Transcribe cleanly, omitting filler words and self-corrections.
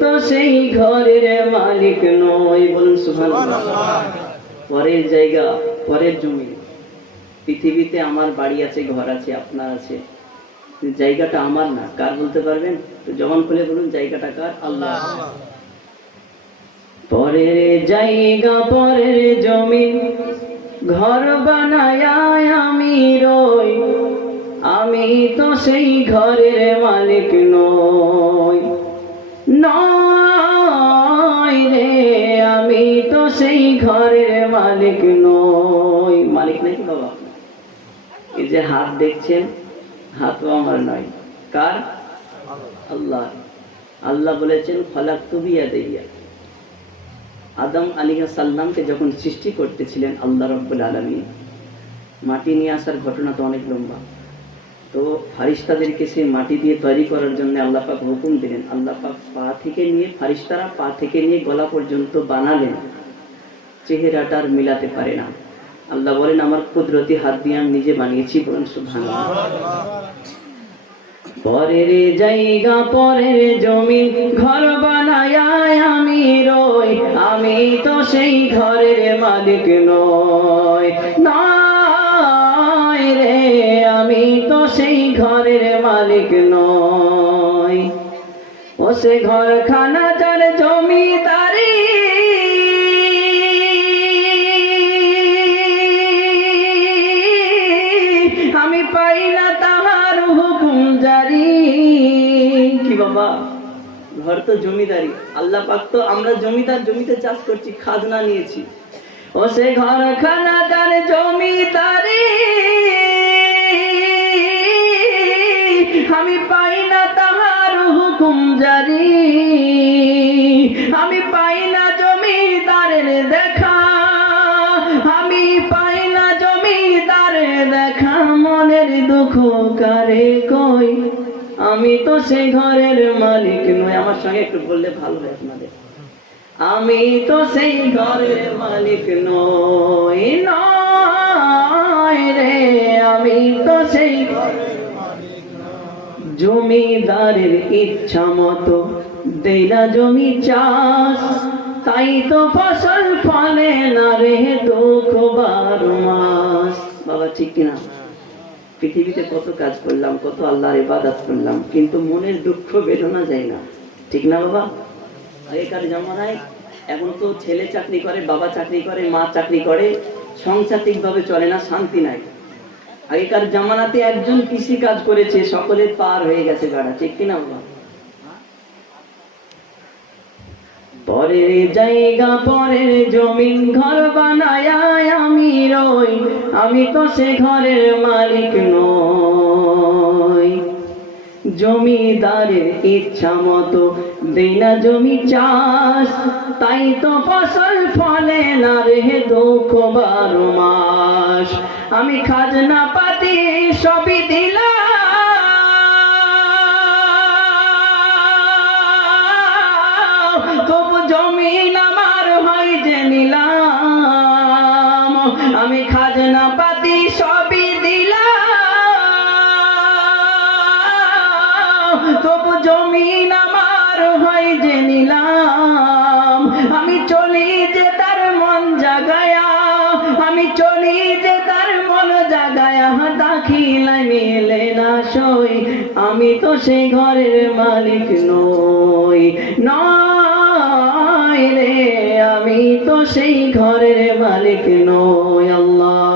তো সেই ঘরের মালিক নয়। বলুন সুবহানাল্লাহ। পরের জায়গা, পরের জমি। পৃথিবীতে আমার বাড়ি আছে, ঘর আছে, আপনার আছে, জায়গাটা আমার না। কার বলতে পারবেন? তো জবান খুলে বলুন, জায়গাটা কার? আল্লাহ। পরের জায়গা, পরের জমিন, ঘর বানায় আমি রই, আমি তো সেই ঘরের মালিক নই। নয় রে, আমি তো সেই ঘরের মালিক নই। মালিক নাকি বাবা? এই যে হাত দেখছেন, হাতও আমার নয়। কার? আল্লাহ। আল্লাহ বলেছেন ফালাকতু বিয়াদিয়া। আদম আলাইহিস সালামকে যখন সৃষ্টি করতেছিলেন আল্লাহ রাব্বুল আলামিন, মাটি নিয়ে আসার ঘটনা তো অনেক লম্বা। তো ফারিস্তাদেরকে সেই মাটি দিয়ে তৈরি করার জন্য আল্লাহ পাক হুকুম দিলেন। আল্লাহ পাক পা থেকে নিয়ে, ফারিস্তারা পা থেকে নিয়ে গলা পর্যন্ত বানালেন, চেহারাটার মিলাতে পারে না। আল্লাহ বলেন আমার কুদরতি হাত দিয়ে আমি নিজে বানিয়েছি। বলুন সুবহানাল্লাহ। পরের জায়গা, পরের জমি, ঘর বানায় আমি রই, আমি তো সেই ঘরের মালিক নই। নয় রে, আমি তো সেই ঘরের মালিক নই। ও সে ঘরখানা যার জমিদারি, আমি পাই না তাহার হুকুম জারি। কি বাবা, ঘর তো জমিদারি, আল্লাহ পাক তো, আমরা জমিদার, জমিতে চাষ করছি, খাজনা নিয়েছি। ও সে ঘরখানা যার জমিদারি, আমি পাই না তাহার হুকুম জারি। আমি পাই না জমিদারের দেখা, আমি পাই না জমিদারের দেখা, মনের দুঃখ কারে কই, আমি তো সেই ঘরের মালিক নই। আমার সঙ্গে একটু বললে ভালো হয় আপনাদের। আমি তো সেই ঘরের মালিক নই। নয় রে, আমি তো সেই ঘরের মালিক নই। জমিদারের ইচ্ছা মতো দেই না জমি চাষ, তাই তো ফসল ফলে না রে দুঃখ 12 মাস। বাবা ঠিক কিনা? পৃথিবীতে কত কাজ করলাম, কত আল্লাহর ইবাদত করলাম, কিন্তু মনের দুঃখ বেদনা যায় না। ঠিক না বাবা? আগেকার জামানায়, এখন তো ছেলে চাকরি করে, বাবা চাকরি করে, মা চাকরি করে, সংসার ঠিকভাবে চলে না, শান্তি নাই। আগেকার জামানাতে একজন কৃষি কাজ করেছে, সকলের পার হয়ে গেছে গাড়া। ঠিক কিনা বাবা? পরের জায়গা, পরের জমিন, ঘর বানায় আমি রই, আমি তো সে ঘরের মালিক নই। জমিদারের ইচ্ছা মতো দেই না জমি চাষ, তাই তো ফসল ফলে না রে দুঃখ 12 মাস। আমি খাজনা পাতি সবই দিলাম, তবু জমিন আমার হয় যে নিলাম। আমি খাজনা পাতি সবই দিলাম, তবু জমিন আমার হয় যে নিলাম। আমি চলি যে তার মন জাগায়া, আমি চলি যে তার মন জাগায়া, দাখিলায় মিলে না সই, আমি তো সেই ঘরের মালিক নই। নয় রে, আমি তো সেই ঘরের মালিক নই। আল্লাহ।